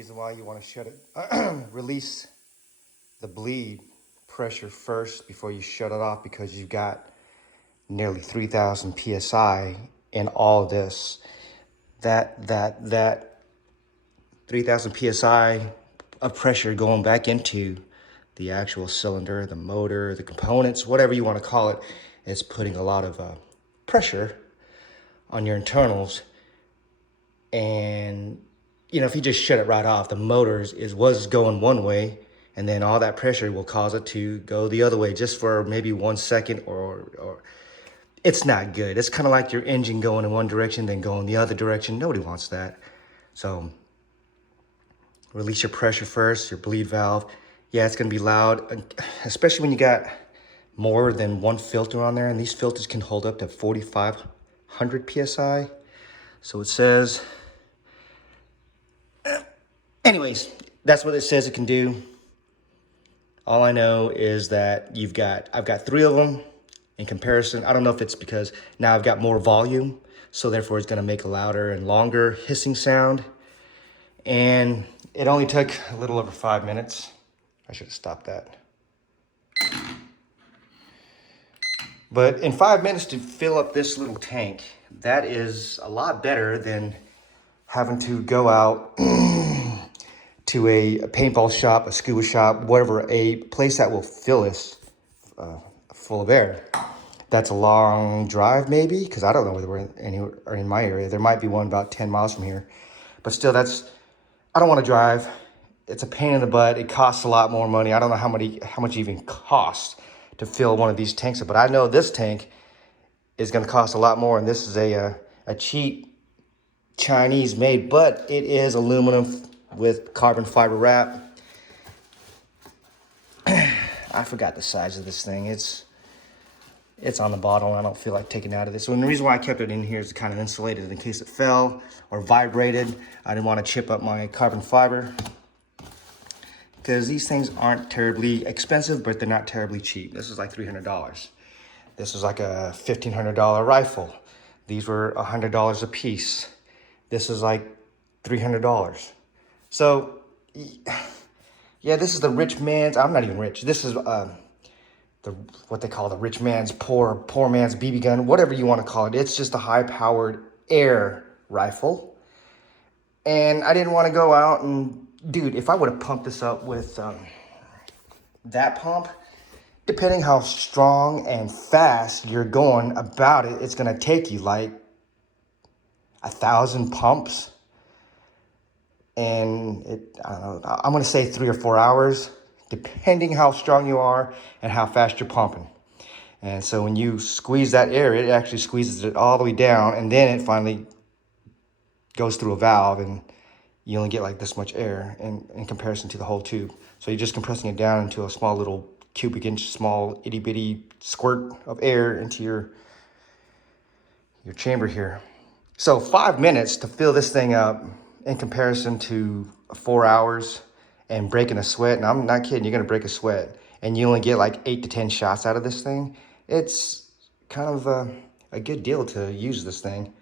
reason why you want to shut it, release the bleed pressure first before you shut it off, because you've got nearly 3,000 PSI in all of this. That 3,000 PSI of pressure going back into the actual cylinder, the motor, the components, whatever you want to call it, is putting a lot of pressure on your internals. And you know, if you just shut it right off, the motors was going one way, and then all that pressure will cause it to go the other way just for maybe 1 second, or it's not good. It's kind of like your engine going in one direction, then going the other direction. Nobody wants that. So release your pressure first, your bleed valve. Yeah, it's gonna be loud, especially when you got more than one filter on there, and these filters can hold up to 4,500 PSI. So it says, anyways, that's what it says it can do. All I know is that I've got 3 of them in comparison. I don't know if it's because now I've got more volume, so therefore it's gonna make a louder and longer hissing sound. And it only took a little over 5 minutes. I should have stopped that. But in 5 minutes to fill up this little tank, that is a lot better than having to go out to a paintball shop, a scuba shop, whatever, a place that will fill this full of air. That's a long drive maybe, because I don't know whether we're anywhere or in my area. There might be one about 10 miles from here. But still, I don't want to drive. It's a pain in the butt. It costs a lot more money. I don't know how much it even costs to fill one of these tanks up, but I know this tank is going to cost a lot more, and this is a cheap Chinese made, but it is aluminum with carbon fiber wrap. I forgot the size of this thing. It's on the bottle, and I don't feel like taking it out of this. So the reason why I kept it in here is to kind of insulate it in case it fell or vibrated. I didn't want to chip up my carbon fiber, because these things aren't terribly expensive, but they're not terribly cheap. This is like $300. This is like a $1,500 rifle. These were $100 a piece. This is like $300. So, yeah, this is the rich man's, I'm not even rich. This is what they call the rich man's poor man's BB gun, whatever you want to call it. It's just a high-powered air rifle. And I didn't want to go out and, dude, if I would have pumped this up with that pump, depending how strong and fast you're going about it, it's going to take you like 1,000 pumps. And I don't know, I'm going to say 3 or 4 hours, depending how strong you are and how fast you're pumping. And so when you squeeze that air, it actually squeezes it all the way down, and then it finally goes through a valve, and you only get like this much air in comparison to the whole tube. So you're just compressing it down into a small little cubic inch, small itty bitty squirt of air into your chamber here. So 5 minutes to fill this thing up in comparison to 4 hours and breaking a sweat. And I'm not kidding, you're gonna break a sweat, and you only get like 8 to 10 shots out of this thing. It's kind of a good deal to use this thing.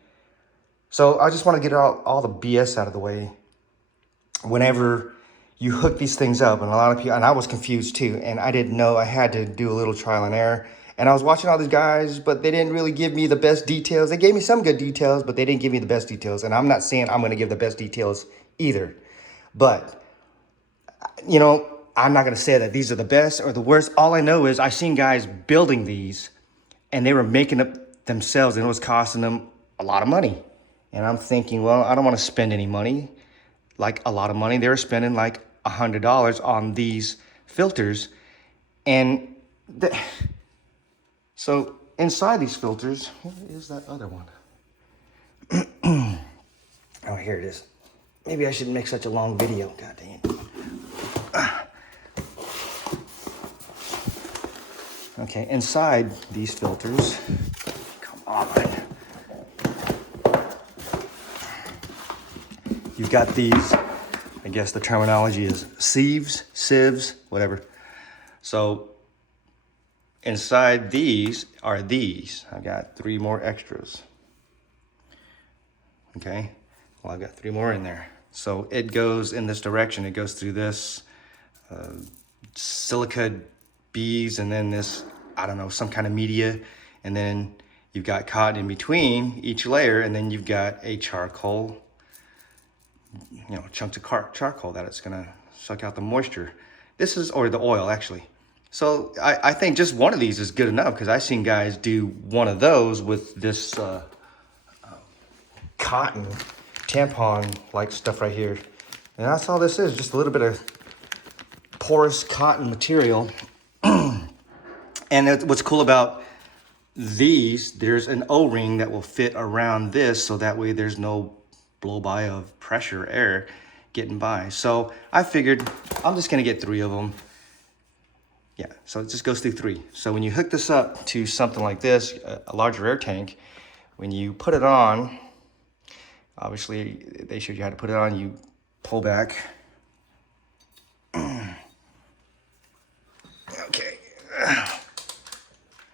So I just want to get all the BS out of the way. Whenever you hook these things up, and a lot of people, and I was confused too, and I didn't know, I had to do a little trial and error. And I was watching all these guys, but they didn't really give me the best details. They gave me some good details, but they didn't give me the best details. And I'm not saying I'm going to give the best details either. But, you know, I'm not going to say that these are the best or the worst. All I know is I've seen guys building these, and they were making up themselves, and it was costing them a lot of money. And I'm thinking, well, I don't want to spend any money, like a lot of money. They were spending like $100 on these filters. And so inside these filters, where is that other one? Oh, here it is. Maybe I shouldn't make such a long video. God dang it. Okay, inside these filters, come on. You've got these, I guess the terminology is sieves, whatever. So inside these are these. I've got 3 more extras. Okay, well, I've got 3 more in there. So it goes in this direction. It goes through this silica beads, and then this, I don't know, some kind of media, and then you've got cotton in between each layer, and then you've got a charcoal, you know, chunks of charcoal that it's gonna suck out the moisture. This is, or the oil actually. So I think just one of these is good enough, because I've seen guys do one of those with this cotton tampon like stuff right here. And that's all this is, just a little bit of porous cotton material. And what's cool about these, there's an O-ring that will fit around this, so that way there's no blow by of pressure, air getting by. So I figured I'm just gonna get 3 of them. Yeah, so it just goes through 3. So when you hook this up to something like this, a larger air tank, when you put it on, obviously they showed you how to put it on. You pull back. Okay,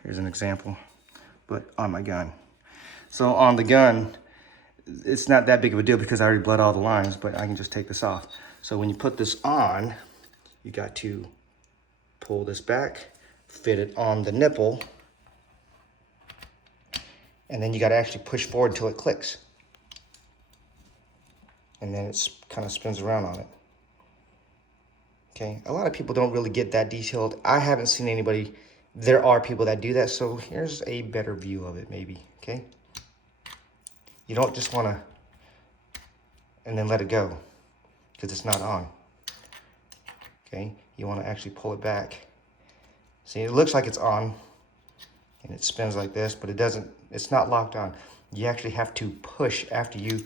here's an example, but on my gun. So on the gun, it's not that big of a deal because I already bled all the lines, but I can just take this off. So when you put this on, you got to pull this back, fit it on the nipple, and then you got to actually push forward until it clicks. And then it kind of spins around on it. Okay, a lot of people don't really get that detailed. I haven't seen anybody. There are people that do that, so here's a better view of it maybe, okay? You don't just want to and then let it go because it's not on, okay? You want to actually pull it back. See, it looks like it's on and it spins like this, but it doesn't, it's not locked on. You actually have to push after you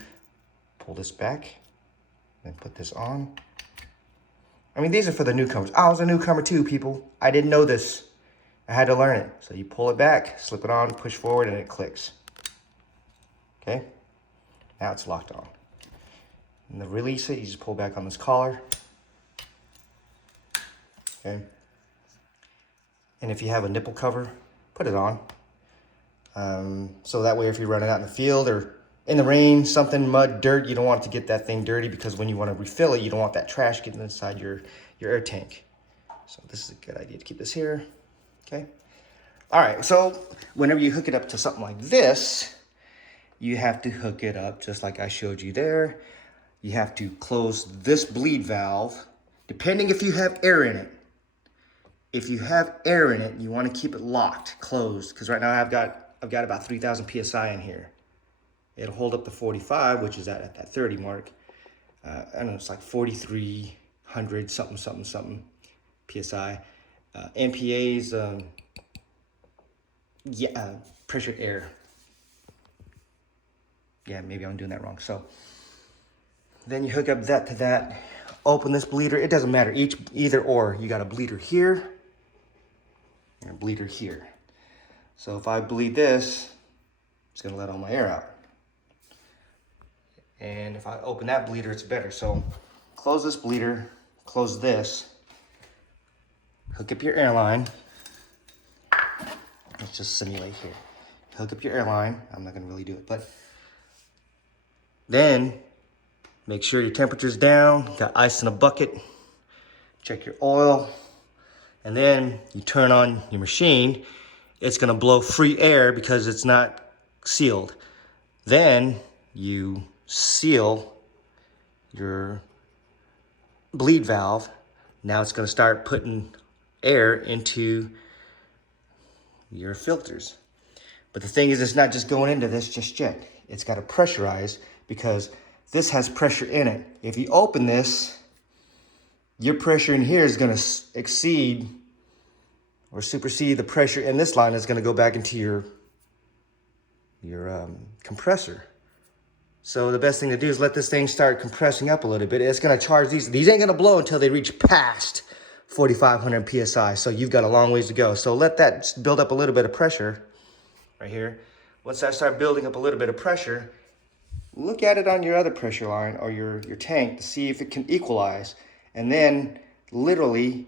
pull this back and put this on. I mean, these are for the newcomers. I was a newcomer too, people. I didn't know this. I had to learn it. So you pull it back, slip it on, push forward, and it clicks. Okay? Now it's locked on. And to release it, you just pull back on this collar. Okay? And if you have a nipple cover, put it on. So that way if you're running out in the field or in the rain, something, mud, dirt, you don't want to get that thing dirty, because when you want to refill it, you don't want that trash getting inside your air tank. So this is a good idea to keep this here, okay? All right, so whenever you hook it up to something like this, you have to hook it up just like I showed you there. You have to close this bleed valve, depending if you have air in it. If you have air in it, you want to keep it locked, closed, because right now I've got about 3,000 PSI in here. It'll hold up to 45, which is at that 30 mark. I don't know, it's like 4,300 something PSI. MPA's, pressured air. Yeah, maybe I'm doing that wrong. So then you hook up that to that, open this bleeder. It doesn't matter, either or. You got a bleeder here and a bleeder here. So if I bleed this, it's gonna let all my air out. And if I open that bleeder, it's better. So close this bleeder, close this, hook up your airline. Let's just simulate here. Hook up your airline. I'm not gonna really do it, but then make sure your temperature's down, got ice in a bucket, check your oil, and then you turn on your machine. It's gonna blow free air because it's not sealed. Then you seal your bleed valve. Now it's going to start putting air into your filters. But the thing is, it's not just going into this just yet. It's got to pressurize, because this has pressure in it. If you open this, your pressure in here is going to exceed or supersede the pressure in this line. Is going to go back into your compressor. So the best thing to do is let this thing start compressing up a little bit. It's gonna charge these. These ain't gonna blow until they reach past 4,500 PSI. So you've got a long ways to go. So let that build up a little bit of pressure right here. Once that start building up a little bit of pressure, look at it on your other pressure line or your tank to see if it can equalize. And then literally,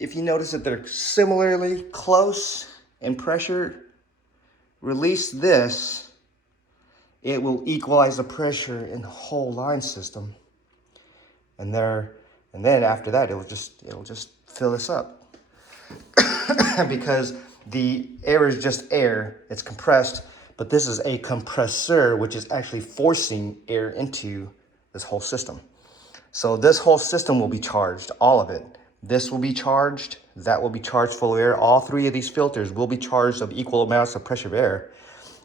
if you notice that they're similarly close in pressure, release this. It will equalize the pressure in the whole line system. and then after that, it'll just fill this up. Because the air is just air, it's compressed, but this is a compressor, which is actually forcing air into this whole system. So this whole system will be charged, all of it. This will be charged, that will be charged full of air. All three of these filters will be charged of equal amounts of pressure of air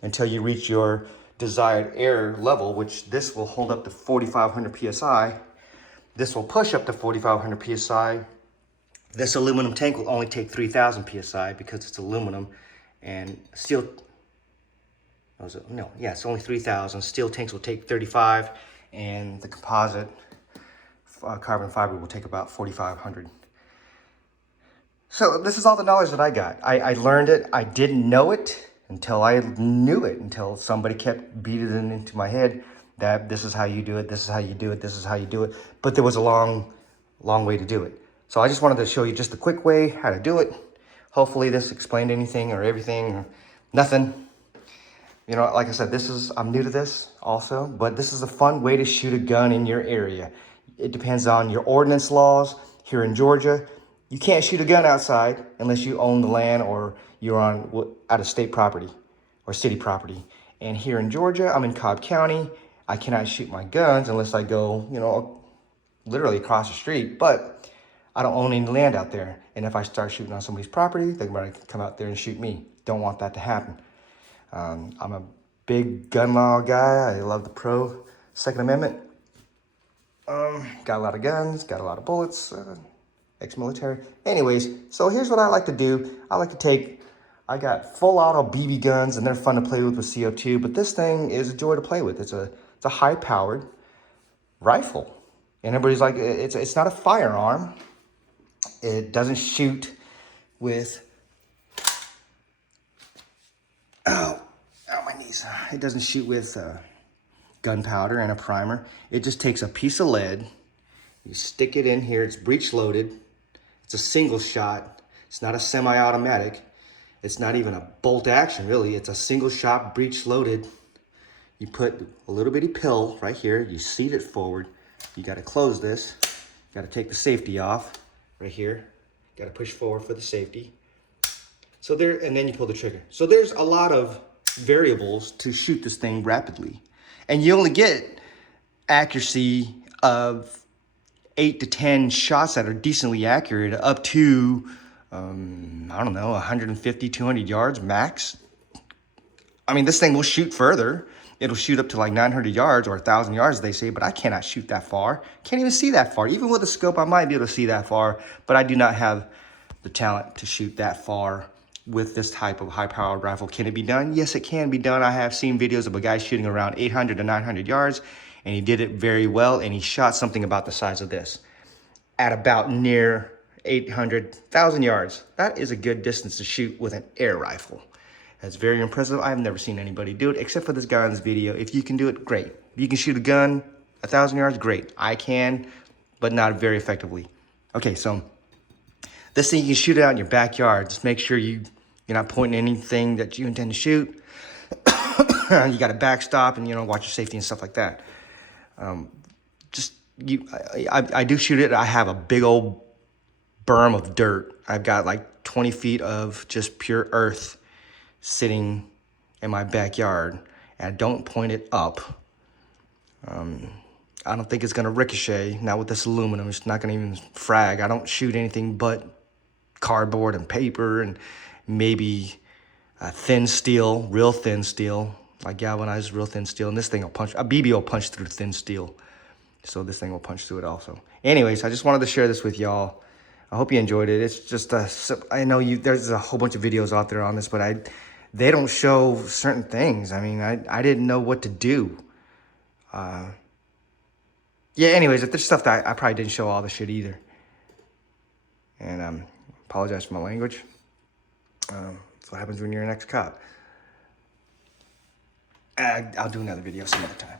until you reach your desired air level, which this will hold up to 4,500 PSI. This will push up to 4,500 PSI. This aluminum tank will only take 3,000 PSI because it's aluminum, and steel, it's only 3,000. Steel tanks will take 35, and the composite carbon fiber will take about 4,500. So this is all the knowledge that I got. I learned it. I didn't know it until I knew it, until somebody kept beating it into my head that this is how you do it, this is how you do it, this is how you do it. But there was a long way to do it. So I just wanted to show you just a quick way how to do it. Hopefully this explained anything or everything or nothing. You know, like I said, I'm new to this also, but this is a fun way to shoot a gun in your area. It depends on your ordinance laws. Here in Georgia, you can't shoot a gun outside unless you own the land or you're on out of state property or city property. And here in Georgia, I'm in Cobb County. I cannot shoot my guns unless I go, you know, literally across the street, but I don't own any land out there. And if I start shooting on somebody's property, they're going to come out there and shoot me. Don't want that to happen. I'm a big gun law guy. I love the pro Second Amendment. Got a lot of guns, got a lot of bullets, ex-military. Anyways, so here's what I like to do. I got full auto BB guns, and they're fun to play with CO2, but this thing is a joy to play with. It's a high powered rifle. And everybody's like, it's not a firearm. It doesn't shoot with, ow, my knees. It doesn't shoot with gunpowder and a primer. It just takes a piece of lead, you stick it in here, it's breech loaded, it's a single shot, it's not a semi-automatic, it's not even a bolt action really, it's a single shot breech loaded. You put a little bitty pill right here, you seat it forward, you gotta close this, you gotta take the safety off right here, you gotta push forward for the safety. So there, and then you pull the trigger. So there's a lot of variables to shoot this thing rapidly. And you only get accuracy of 8 to 10 shots that are decently accurate up to, I don't know, 150, 200 yards max. I mean, this thing will shoot further. It'll shoot up to like 900 yards or 1,000 yards, they say, but I cannot shoot that far. Can't even see that far. Even with a scope, I might be able to see that far, but I do not have the talent to shoot that far with this type of high-powered rifle. Can it be done? Yes, it can be done. I have seen videos of a guy shooting around 800 to 900 yards, and he did it very well, and he shot something about the size of this at about near 800,000 yards. That is a good distance to shoot with an air rifle. That's very impressive. I've never seen anybody do it, except for this guy in this video. If you can do it, great. If you can shoot a gun 1,000 yards, great. I can, but not very effectively. Okay, so this thing, you can shoot it out in your backyard. Just make sure you're not pointing anything that you intend to shoot. You got a backstop and, watch your safety and stuff like that. I do shoot it. I have a big old berm of dirt. I've got like 20 feet of just pure earth sitting in my backyard. And I don't point it up. I don't think it's going to ricochet. Not with this aluminum. It's not going to even frag. I don't shoot anything but cardboard and paper and maybe thin steel, real thin steel, like galvanized real thin steel. And this thing will punch, a BB will punch through thin steel. So this thing will punch through it also. Anyways, I just wanted to share this with y'all. I hope you enjoyed it. It's just, I know there's a whole bunch of videos out there on this, but they don't show certain things. I mean, I didn't know what to do. Yeah, anyways, if there's stuff that I probably didn't show all the shit either. And apologize for my language. That's what happens when you're an ex-cop. I'll do another video some other time.